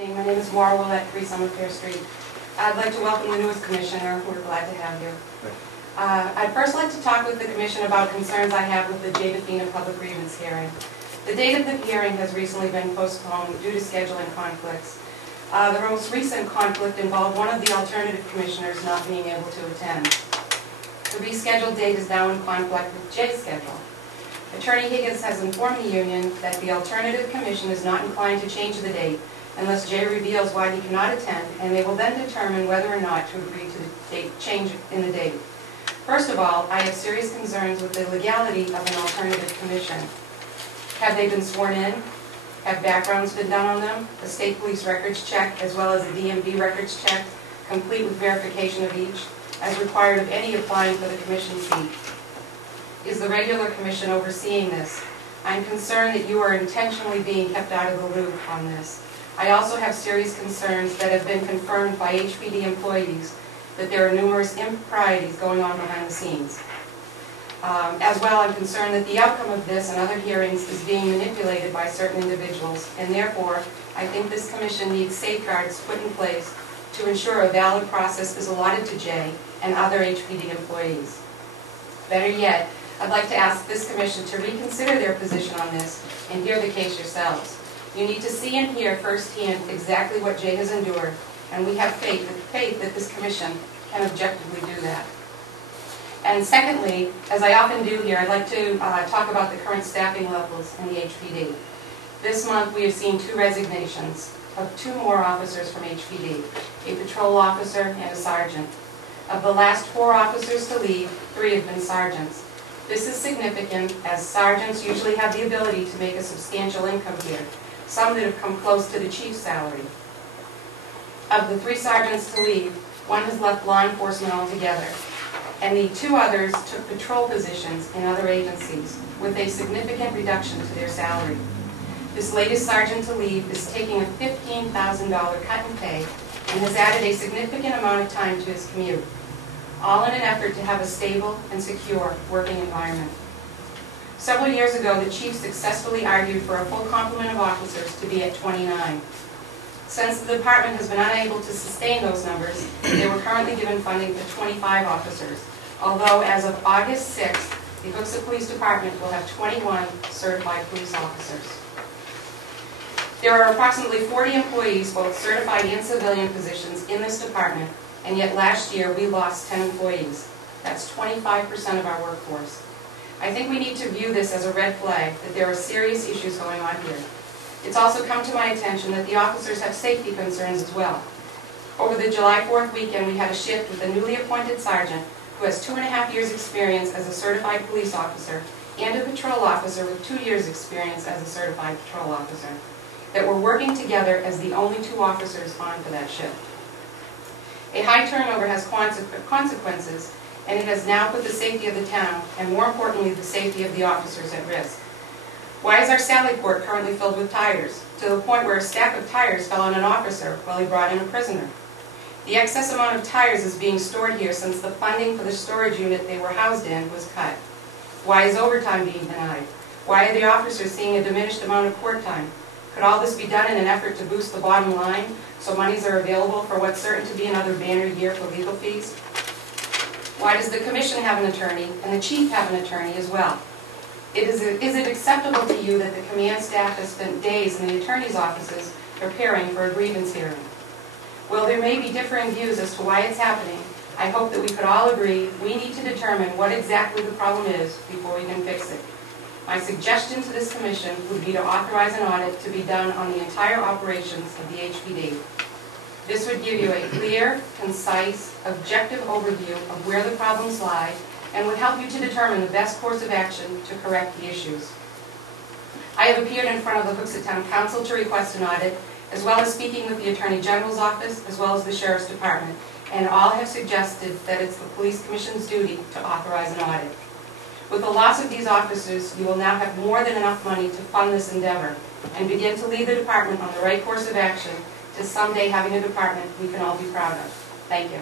evening. My name is Maura at 3 Summerfair Street. I'd like to welcome the newest commissioner. We're glad to have you. I'd first like to talk with the commission about concerns I have with the J. Defina public grievance hearing. The date of the hearing has recently been postponed due to scheduling conflicts. The most recent conflict involved one of the alternative commissioners not being able to attend. The rescheduled date is now in conflict with Jay's schedule. Attorney Higgins has informed the union that the alternative commission is not inclined to change the date unless Jay reveals why he cannot attend, and they will then determine whether or not to agree to the date change in the date. First of all, I have serious concerns with the legality of an alternative commission. Have they been sworn in? Have backgrounds been done on them? A state police records check as well as a DMV records check, complete with verification of each, as required of any applying for the commission seat. Is the regular commission overseeing this? I'm concerned that you are intentionally being kept out of the loop on this. I also have serious concerns that have been confirmed by HPD employees that there are numerous improprieties going on behind the scenes. As well, I'm concerned that the outcome of this and other hearings is being manipulated by certain individuals, and therefore, I think this commission needs safeguards put in place to ensure a valid process is allotted to Jay and other HPD employees. Better yet, I'd like to ask this commission to reconsider their position on this and hear the case yourselves. You need to see and hear firsthand exactly what Jay has endured, and we have faith that this commission can objectively do that. And secondly, as I often do here, I'd like to talk about the current staffing levels in the HPD. This month we have seen 2 resignations of 2 more officers from HPD, a patrol officer and a sergeant. Of the last 4 officers to leave, 3 have been sergeants. This is significant as sergeants usually have the ability to make a substantial income here, some that have come close to the chief's salary. Of the 3 sergeants to leave, 1 has left law enforcement altogether, and the 2 others took patrol positions in other agencies with a significant reduction to their salary. This latest sergeant to leave is taking a $15,000 cut in pay and has added a significant amount of time to his commute, all in an effort to have a stable and secure working environment. Several years ago, the chief successfully argued for a full complement of officers to be at 29. Since the department has been unable to sustain those numbers, they were currently given funding for 25 officers, although as of August 6th, the Hooksett Police Department will have 21 certified police officers. There are approximately 40 employees, both certified and civilian positions, in this department, and yet last year we lost 10 employees. That's 25% of our workforce. I think we need to view this as a red flag that there are serious issues going on here. It's also come to my attention that the officers have safety concerns as well. Over the July 4th weekend, we had a shift with a newly appointed sergeant who has 2.5 years experience as a certified police officer and a patrol officer with 2 years experience as a certified patrol officer that were working together as the only 2 officers on for that shift. A high turnover has consequences, and it has now put the safety of the town, and more importantly, the safety of the officers at risk. Why is our Sally Port currently filled with tires, to the point where a stack of tires fell on an officer while he brought in a prisoner? The excess amount of tires is being stored here since the funding for the storage unit they were housed in was cut. Why is overtime being denied? Why are the officers seeing a diminished amount of court time? Could all this be done in an effort to boost the bottom line so monies are available for what's certain to be another banner year for legal fees? Why does the commission have an attorney and the chief have an attorney as well? Is it acceptable to you that the command staff has spent days in the attorney's offices preparing for a grievance hearing? While there may be differing views as to why it's happening, I hope that we could all agree we need to determine what exactly the problem is before we can fix it. My suggestion to this commission would be to authorize an audit to be done on the entire operations of the HPD. This would give you a clear, concise, objective overview of where the problems lie and would help you to determine the best course of action to correct the issues. I have appeared in front of the Hooksett Town Council to request an audit, as well as speaking with the Attorney General's office, as well as the Sheriff's Department, and all have suggested that it's the Police Commission's duty to authorize an audit. With the loss of these officers, you will now have more than enough money to fund this endeavor and begin to lead the department on the right course of action to someday having a department we can all be proud of. Thank you.